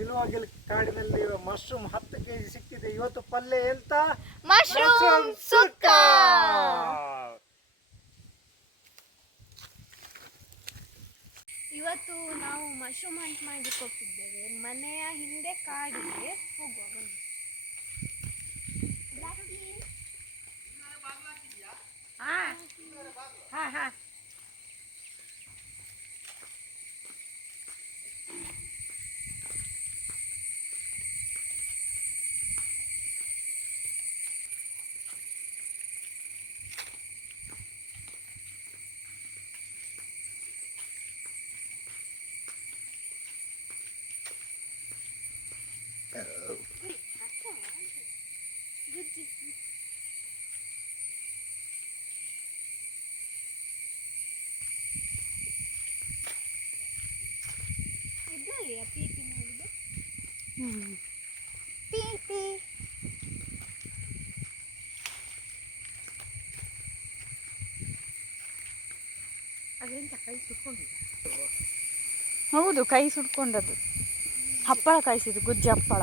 ನಿಲುವಾಗಿಲ್ ಕಾಡಿನಲ್ಲಿ ಮಶ್ರೂಮ್ ಹತ್ತು ಕೆಜಿ ಸಿಕ್ಕಿದೆ. ಇವತ್ತು ಪಲ್ಯ ಎಂತ? ಮಶ್ರೂಮ್ ಸುಕ್ಕ. ಇವತ್ತು ನಾವು ಮಶ್ರೂಮ್ ಹಂಟ್ ಮಾಡಿ ಕೊಟ್ಟಿದ್ದೇವೆ. ಮನೆಯ ಹಿಂದೆ ಕಾಡಿಗೆ ಹೋಗುವ ಬನ್ನಿ. ಗುಜ್ಜಿ ಕೈ ಸುಟ್ಕೊಂಡಿದ್ದ ಹೌದು ಕೈ ಸುಟ್ಕೊಂಡದ್ದು ಹಪ್ಪಳ ಕಾಯಿಸಿದ್ದು ಗುಜ್ಜಿ ಹಪ್ಪಳ.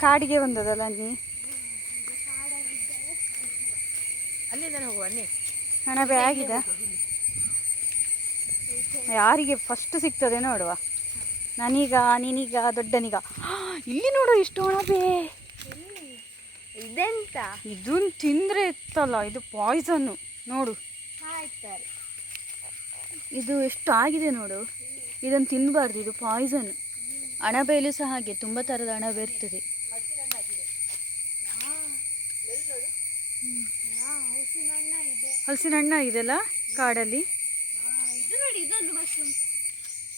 ಕಾಡಿಗೆ ಬಂದದಲ್ಲ ನೀ? ಹೋಗುವ ಅನ್ನಿ ಹಣಬೆ ಆಗಿದೆ ಯಾರಿಗೆ ಫಸ್ಟ್ ಸಿಗ್ತದೆ ನೋಡುವ. ನನೀಗ ನೀನೀಗ ದೊಡ್ಡನೀಗ. ಇಲ್ಲಿ ನೋಡು ಇಷ್ಟು ಒಣಬೆ ಇದೆಂತ? ಇದನ್ನ ತಿಂದ್ರೆ ಇತ್ತಲ್ಲ ಇದು ಪಾಯ್ಸನ್ನು ನೋಡು. ಇದು ಎಷ್ಟು ಆಗಿದೆ ನೋಡು. ಇದನ್ನು ತಿನ್ನಬಾರ್ದು ಇದು ಪಾಯ್ಸನ್ ಅಣಬೆಯಲ್ಲೂ ಸಹ ಹಾಗೆ ತುಂಬ ಥರದ ಅಣಬೆ ಇರ್ತದೆ ಹಲಸಿನ ಹಣ್ಣ ಇದೆ. ಹಲಸಿನ ಹಣ್ಣು ಇದೆಲ್ಲ ಕಾಡಲ್ಲಿ? ನೋಡಿ ಇದೊಂದು ಮಶ್ರೂಮ್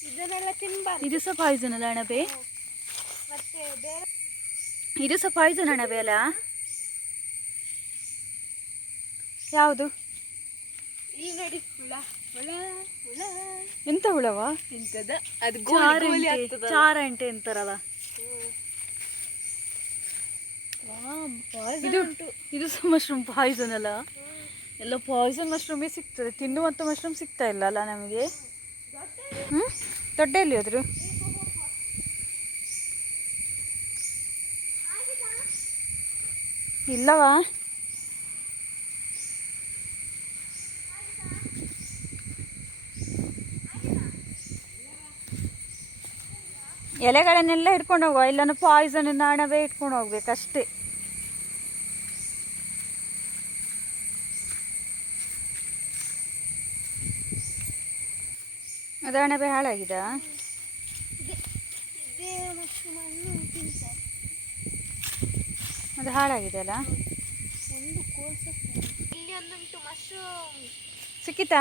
ಇದನ್ನೆಲ್ಲ ತಿನ್ಬಾರ್ದು. ಇದು ಸಹ ಪಾಯ್ಸನ್ ಅಲ್ಲ ಅಣಬೆ? ಮತ್ತೆ ಬೇರೆ? ಇದು ಸಹ ಪಾಯ್ಸನ್ ಅಣಬೆ ಅಲ್ಲ? ಯಾವುದು? ಈ ನೋಡಿ ಹುಳ ಹುಳ ಹುಳ. ಎಂತ ಹುಳವ? ಅದು ಚಾರಂಟೆ ಅಂತಾರಲ್ಲ. ಇದು ಇದು ಸಹ ಮಶ್ರೂಮ್ ಪಾಯ್ಸನ್ ಅಲ್ಲ. ಎಲ್ಲ ಪಾಯ್ಸನ್ ಮಶ್ರೂಮೇ ಸಿಗ್ತದೆ. ತಿನ್ನುವಂಥ ಮಶ್ರೂಮ್ ಸಿಗ್ತಾ ಇಲ್ಲ ಅಲ್ಲ ನಮಗೆ? ಹ್ಞೂ ದೊಡ್ಡ ಎಲ್ಲಿ ಹೋದ್ರು? ಇಲ್ಲವಾ? ಎಲೆಗಳನ್ನೆಲ್ಲ ಹಿಡ್ಕೊಂಡು ಹೋಗುವ? ಇಲ್ಲನ ಪಾಯ್ಸನ್ ನಾಣವೇ ಇಟ್ಕೊಂಡು ಹೋಗ್ಬೇಕಷ್ಟೇ ಅದು ಅಣಬೆ ಹಾಳಾಗಿದ ಅದು ಹಾಳಾಗಿದೆ ಅಲ್ಲ? ಸಿಕ್ಕಿತಾ?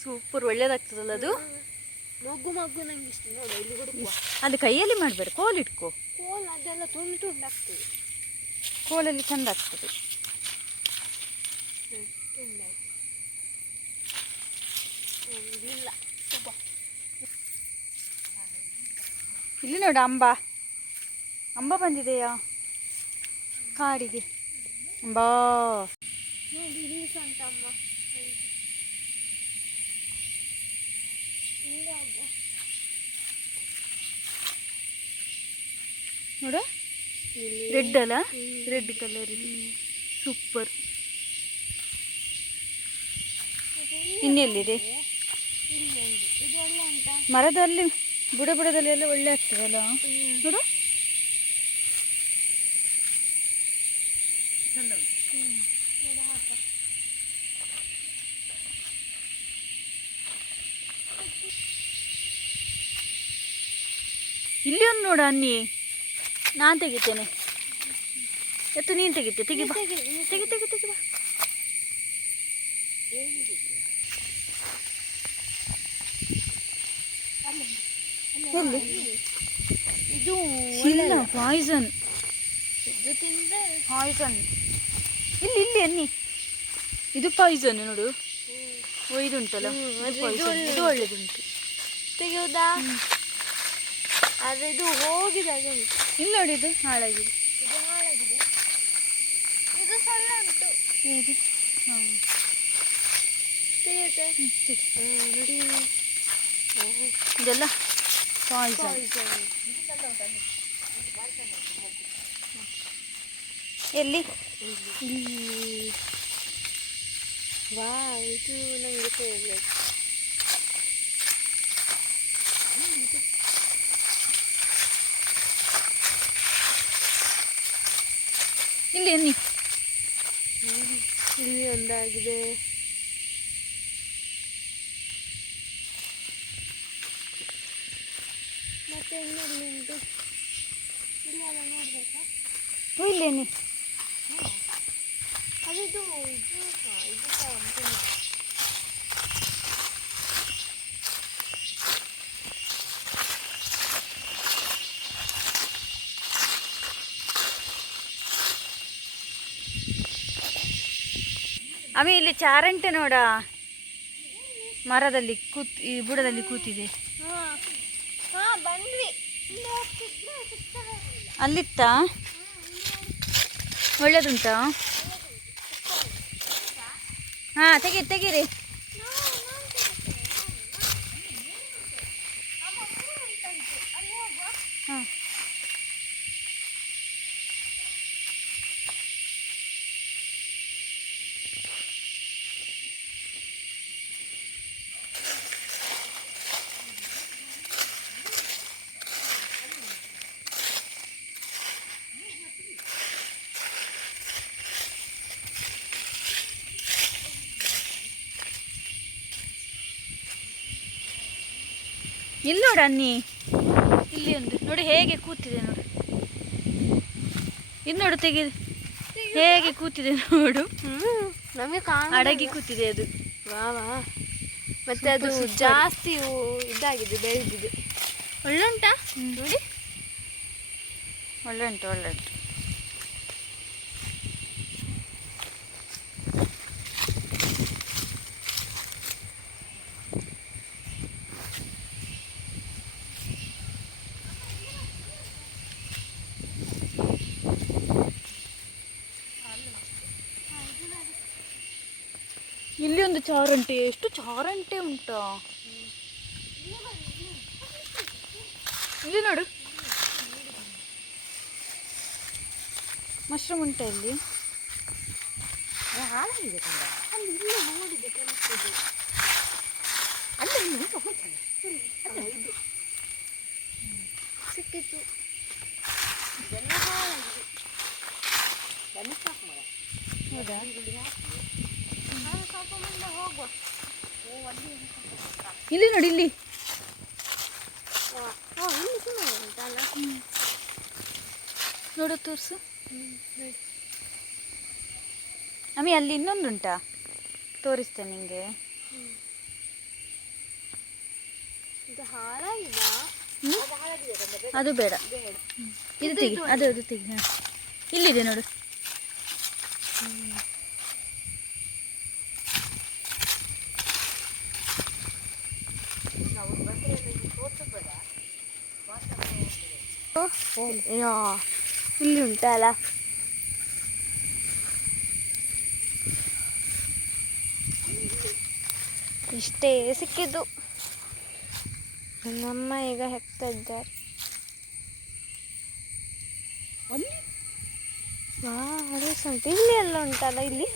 ಸೂಪರ್ ಒಳ್ಳೇದಾಗ್ತದಲ್ಲ ಅದು? ಮಗು ಮಗು ನಂಗೆ ಇಷ್ಟ ನೋಡು ಇಲ್ಲಿ ಹುಡುಕುವ ಅದು ಕೈಯಲ್ಲಿ ಮಾಡಬೇಡ ಕೋಲ್ ಇಟ್ಕೋ ಕೋಲ್ ಅದೆಲ್ಲ ತುಂಡು ತುಂಡಾಗ್ತದೆ ಕೋಲಲ್ಲಿ ಚೆಂದ ಆಗ್ತದೆ. ಇಲ್ಲ ಇಲ್ಲಿ ನೋಡು ಅಂಬ. ಅಂಬ ಬಂದಿದೆಯಾ? ಕಾಡಿಗೆ. ಅಂಬಾ. ನೋಡ ರೆಡ್ ಅಲ್ಲ? ರೆಡ್ ಕಲರ್ ಸೂಪರ್ ಇನ್ನೆಲ್ಲಿದೆ? ಮರದಲ್ಲಿ ಬುಡ ಬುಡದಲ್ಲಿ ಎಲ್ಲ ಒಳ್ಳೆ ಆಗ್ತದಲ್ಲ ನೋಡು ನೋಡು ಹಾಕ ಇಲ್ಲಿ ಒಂದು ನೋಡು ಅನ್ನಿ ನಾನು ತೆಗಿತೇನೆ ಎತ್ತು ನೀನು ತೆಗಿತೆ ತೆಗಿ ಬಾ ತೆಗಿ, ನೀ ತೆಗಿ ತೆಗಿ ತೆಗಿ ಬಾ ಎಲ್ಲಿ ಇದು ಇಲ್ಲ ಪಾಯ್ಸನ್ ಇದು ತಿಂದರೆ ಪಾಯ್ಸನ್ ಇಲ್ಲಿ ಇಲ್ಲಿ ಅನ್ನಿ ಇದು ಪಾಯ್ಸನ್ ನೋಡು. ಓ ಇದುಂಟಲ್ಲ. ಇದು ಇದು ಇದು ಒಳ್ಳೇದುಂಟು. ತೆಗೆಯುವುದಾ ಆದರೆ ಇದು ಹೋಗಿದೆ ಇಲ್ಲಿ ನೋಡಿ ಇದು ಹಾಳಾಗಿದೆ. ಇದು ಹಾಳಾಗಿದೆ. ಇದು ಸಣ್ಣ ಉಂಟು. ಏದು ಹಾಂ. ತೆಗೆಯುತ್ತೆ. ನೋಡಿ. ಇದೆಲ್ಲ ಪಾಯ್ಸನ್ ಎಲ್ಲಿ? ವಾ ಇದು ನನಗೆ ಫೇವ್ರೆಟ್ ಇಲ್ಲಿ ಎನ್ನಿ ಇಲ್ಲಿ ಒಂದಾಗಿದೆ ಮತ್ತೆ ಇನ್ನೆಲ್ಲಿ ಇಲ್ಲಿ ಎಲ್ಲ ನೋಡ್ಬೇಕಾ ಓ, ಇಲ್ಲಿ ಎನ್ನಿ ಅದಿದು ಇದು ಸಹ ಇದು ಸಹ ಉಂಟು ಇಲ್ಲಿ ಚಾರಂಟೆ ನೋಡ. ಮರದಲ್ಲಿ ಕೂತ್ ಈ ಬುಡದಲ್ಲಿ ಕೂತಿದೆ ಹಾ ಹಾ ಬಂದ್ವಿ ಇಲ್ಲಿ ಹೋಗ್ತಿದ್ರೆ ಸಿಗ್ತದೆ ಅಲ್ಲಿತ್ತಾ? ಒಳ್ಳೇದುಂಟಾ? ಹಾ ತೆಗೀರಿ ತೆಗೀರಿ. ಇಲ್ಲಿ ನೋಡು ಅನ್ನಿ. ಇಲ್ಲಿ ಒಂದು. ನೋಡಿ ಹೇಗೆ ಕೂತಿದೆ ನೋಡಿ. ಇದು ನೋಡು ತೆಗಿ ಹೇಗೆ ಕೂತಿದೆ ನೋಡು. ನಮಗೆ ಅಡಗಿ ಕೂತಿದೆ ಅದು. ವಾ ವಾ. ಮತ್ತೆ ಅದು ಜಾಸ್ತಿ ಇದಾಗಿದೆ ಬೆಳೆದಿದೆ. ಒಳ್ಳೆ ಉಂಟಾ? ನೋಡಿ. ಒಳ್ಳೆ ಉಂಟು ಒಳ್ಳೆ ಉಂಟು. ಇಲ್ಲಿ ಒಂದು ಚಾರಂಟೆ, ಎಷ್ಟು ಚಾರಂಟೆ ಉಂಟಾ? ಇಲ್ಲಿ ನೋಡು. ಮಶ್ರೂಮ್ ಉಂಟಾ ಇಲ್ಲಿ. ಇದು ಸಿಕ್ಕಿತ್ತು ಹಾಳಾಗಿದೆ ಹೌದಾ ನಾನು ಸ್ವಲ್ಪ ಮುಂದೆ ಹೋಗುವ ಇಲ್ಲಿ ನೋಡಿ ಇಲ್ಲಿ. ನೋಡು ತೋರಿಸು. ಅಮ್ಮಿ ಅಲ್ಲಿ ಇನ್ನೊಂದುಂಟಾ ತೋರಿಸ್ತೇನೆ ನಿಂಗೆ. ಅದು ಬೇಡ. ಬೇಡ ಇದು ತೆಗಿ ಅದು ಅದು ತೆಗಿ ಇಲ್ಲಿದೆ ನೋಡು. ಯಾ ಇಲ್ಲಿ ಉಂಟಲ್ಲ. ಇಷ್ಟೇ ಸಿಕ್ಕಿದ್ದು. ನಮ್ಮ ಈಗ ಹೆಕ್ತಾ ಇದ್ದಾರೆ. ಅದು ಉಂಟು ಇಲ್ಲಿ ಎಲ್ಲ ಉಂಟಲ್ಲ ಇಲ್ಲಿ?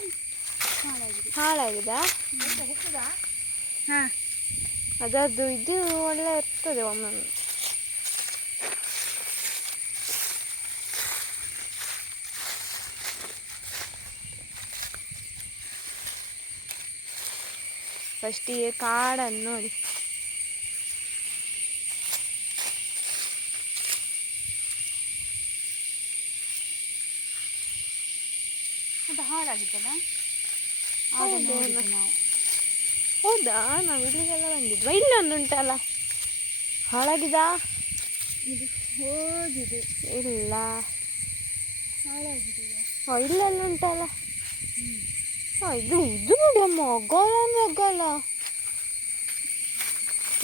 ಹಾಳಾಗಿದಾ. ಹಾಂ. ಅದರದ್ದು ಇದು ಒಳ್ಳೆ ಇರ್ತದೆ ಒಮ್ಮೊಮ್ಮೆ. ಫಸ್ಟಿಗೆ ಕಾಡನ್ನು ನೋಡಿ. ಅದು ನಾವು. ಹೌದಾ? ನಾವು ಇಲ್ಲಿಗೆಲ್ಲ ಬಂದಿದ್ವಾ? ಇಲ್ಲೊಂದು ಉಂಟಲ್ಲ ಹಾಳಾಗಿದಾ? ಇದು ಹೋಗಿದೆ. ಇಲ್ಲ. ಹಾಳಾಗಿದೆಯಾ ಓ ಇಲ್ಲೆಲ್ಲ ಉಂಟಲ್ಲ ಇದು ಇದು ನೋಡಿ ಅಮ್ಮ ಒಗ್ಗಲ್ಲ ಅಂದ್ರೆ ಒಗ್ಗಲ್ಲ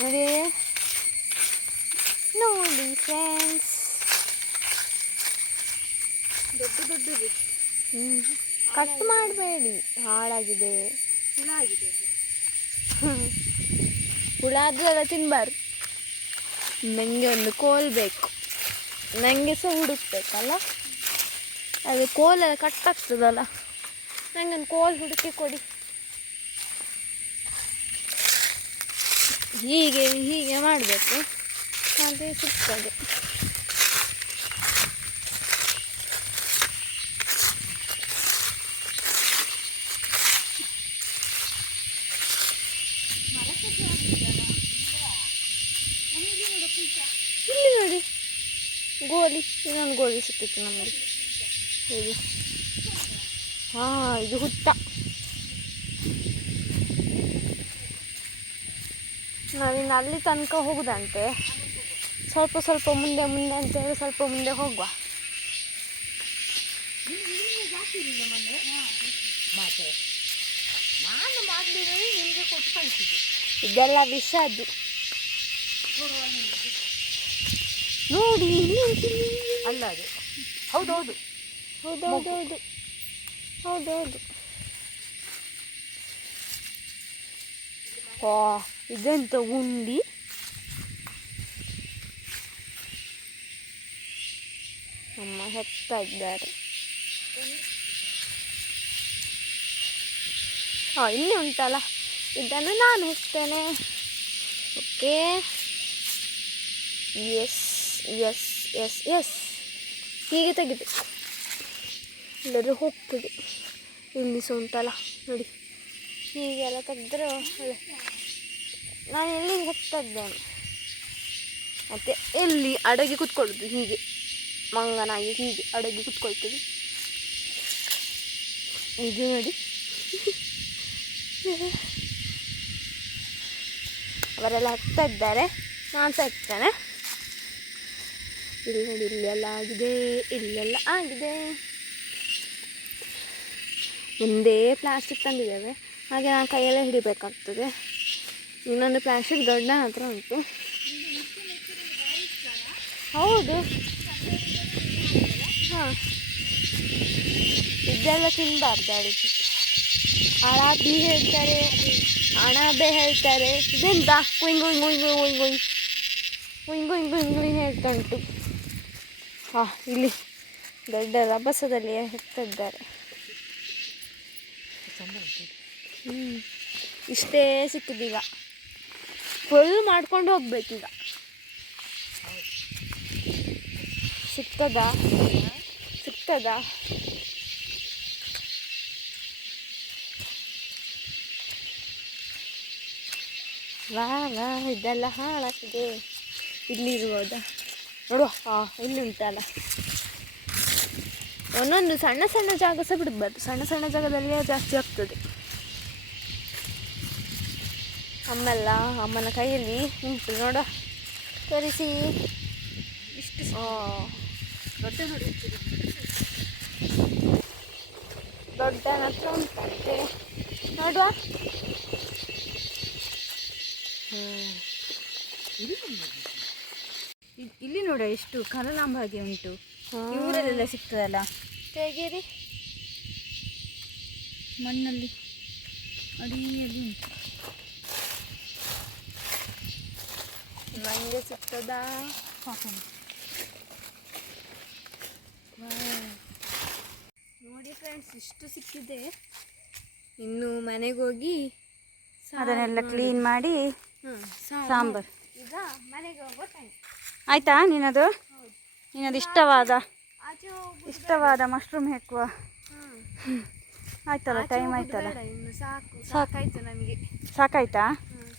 ನೋಡಿ ನೋಡಿ ಫ್ರೆಂಡ್ಸ್ ದೊಡ್ಡ ದೊಡ್ಡದು ಹ್ಞೂ ಕಟ್ ಮಾಡಬೇಡಿ ಹಾಳಾಗಿದೆ ಹುಳ. ಕಟ್. ಹಾಳಾಗಿದೆ ಹುಳ ಆದ್ರೆಲ್ಲ ತಿನ್ಬಾರ್ದು ನನಗೆ ಒಂದು ಕೋಲ್ ಬೇಕು ನನಗೆ ಸಹ ಹುಡುಕ್ಬೇಕಲ್ಲ ಅದು ಕೋಲೆಲ್ಲ ಕಟ್ಟಾಗ್ತದಲ್ಲ ನನಗೆ ಒಂದು ಕೋಲ್ ಹುಡುಕಿ ಕೊಡಿ ಹೀಗೆ ಹೀಗೆ ಮಾಡಬೇಕು. ಹಾಗೆ ಸಿಗ್ತದೆ. ಇಲ್ಲಿ ನೋಡಿ ಗೋಲಿ ಇನ್ನೊಂದು ಗೋಲಿ ಸಿಕ್ಕಿತ್ತು ನಮಗೆ. ಹೇಗೆ? ಹಾಂ ಇದು ಹುತ್ತ. ನಾವಿನ್ನು ಅಲ್ಲಿ ತನಕ ಹೋಗುದಂತೆ. ಸ್ವಲ್ಪ ಸ್ವಲ್ಪ ಮುಂದೆ ಮುಂದೆ ಅಂತ ಹೇಳಿ ಸ್ವಲ್ಪ ಮುಂದೆ ಹೋಗುವ. ಇದೆಲ್ಲ ವಿಷ ಅದು ನೋಡಿ ಅಲ್ಲ ಅದು. ಹೌದೌದು. ಹೌದೌದೌದು. ಹೌದೌದು ಓ ಇದೆಂತ ಉಂಡಿ? ಅಮ್ಮ ಹೆಕ್ತಾ ಇದ್ದಾರೆ. ಹಾಂ, ಇಲ್ಲಿ ಉಂಟಲ್ಲ. ಇದನ್ನು ನಾನು ಹೋಗ್ತೇನೆ okay. Yes yes yes yes. ಹೀಗೆ ತೆಗಿಬೇಕು. ಇಲ್ಲದ್ರೆ ಹೋಗ್ತದೆ. ಇಲ್ಲಿ ಸಹ ಉಂಟಲ್ಲ ನೋಡಿ. ಹೀಗೆಲ್ಲ ತೆಗೆದ್ರೆ ಒಳ್ಳೆ. ನಾನು ಎಲ್ಲಿ ಹೋಗ್ತಾ ಇದ್ದೇನೆ ಮತ್ತು ಎಲ್ಲಿ? ಅಡಗಿ ಕುತ್ಕೊಳ್ಳೋದು ಹೀಗೆ. ಮಂಗನಾಗಿ ಹೀಗೆ ಅಡಗಿ ಕುತ್ಕೊಳ್ತದೆ. ಇದು ನೋಡಿ. ಅವರೆಲ್ಲ ಹತ್ತಾ ಇದ್ದಾರೆ ನಾನು ಸಹ ಇಲ್ಲಿ ನೋಡಿ, ಇಲ್ಲೆಲ್ಲ ಆಗಿದೆ ಇಲ್ಲೆಲ್ಲ ಆಗಿದೆ. ಮುಂದೆ ಪ್ಲಾಸ್ಟಿಕ್ ತಂದಿದ್ದೇವೆ. ಹಾಗೆ ನಾನು ಕೈಯಲ್ಲೇ ಹಿಡಿಬೇಕಾಗ್ತದೆ. ಇನ್ನೊಂದು ಪ್ಲಾಸ್ಟಿಕ್ ದೊಡ್ಡ ಹತ್ರ ಉಂಟು. ಹೌದು. ಹಾಂ. ಇದೆಲ್ಲ ತಿನ್ನಬಾರ್ದು ಅಡುಗೆ. ಅಳಾಬಿ ಹೇಳ್ತಾರೆ ಅಣಬೆ ಹೇಳ್ತಾರೆ. ಇದೆಂತ? ಕುಯಿಂಗು ಇಂಗು ಇಂಗು ಇಂಗು ಇಂಗು ಇಂಗು ಇಂಗು ಇಂಗು ಹೇಳ್ತಾ ಉಂಟು. ಹಾಂ, ಇಲ್ಲಿ ದೊಡ್ಡ ರಭಸದಲ್ಲಿ ಹೆಕ್ತಾ ಇದ್ದಾರೆ ಹ್ಞೂ ಇಷ್ಟೇ ಸಿಕ್ಕಿದೀಗ. ಫುಲ್ ಮಾಡ್ಕೊಂಡು ಹೋಗ್ಬೇಕೀಗ. ಸಿಕ್ತದ? ಸಿಗ್ತದಾ ವಾ ವಾ, ಇದೆಲ್ಲ ಹಾಳಾಗಿದೆ. ಇಲ್ಲಿ ಇರ್ಬೋದ ನೋಡುವ ಇಲ್ಲಿ ಉಂಟಲ್ಲ. ಒಂದೊಂದು ಸಣ್ಣ ಸಣ್ಣ ಜಾಗ ಸಹ ಬಿಡಬಾರ್ದು. ಸಣ್ಣ ಸಣ್ಣ ಜಾಗದಲ್ಲಿಯೇ ಜಾಸ್ತಿ ಆಗ್ತದೆ. ಅಮ್ಮೆಲ್ಲ ಅಮ್ಮನ ಕೈಯಲ್ಲಿ ಉಂಟು ನೋಡ. ತರಿಸಿ. ಇಷ್ಟು ದೊಡ್ಡ ಹತ್ರ ಉಂಟಂತೆ. ನೋಡುವ. ಇಲ್ಲಿ ನೋಡ ಎಷ್ಟು ಕರಲಾಂಬ ಹಾಗೆ ಉಂಟು ಊರಲ್ಲೆಲ್ಲ ಸಿಗ್ತದಲ್ಲ? ತೆಗೀರಿ. ಮಣ್ಣಲ್ಲಿ ಅಡಿಯಲ್ಲಿ ಉಂಟು. ನನಗೆ ಸಿಗ್ತದಾ ನೋಡಿ ಫ್ರೆಂಡ್ಸ್ ಇಷ್ಟು ಸಿಕ್ಕಿದೆ. ಇನ್ನು ಮನೆಗೆ ಹೋಗಿ ಅದನ್ನೆಲ್ಲ ಕ್ಲೀನ್ ಮಾಡಿ ಸಾಂಬಾರ್. ಈಗ ಮನೆಗೆ ಹೋಗೋ ಟೈಮ್ ಆಯ್ತಾ ನಿನ್ನದು? ನಿನ್ನದು ಇಷ್ಟವಾದ ಇಷ್ಟವಾದ ಮಶ್ರೂಮ್ ಹೆಕ್ಕುವ. ಆಯ್ತಲ್ಲ ಟೈಮ್ ಆಯ್ತಲ್ಲ. ಸಾಕಾಯ್ತು ನಮಗೆ. ಸಾಕಾಯ್ತಾ?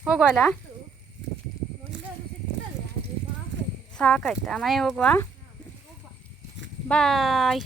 ಹೋಗುವಲ್ಲ? ಸಾಕಾಯ್ತಾ. ಮನೆ ಹೋಗುವ? ಬಾಯ್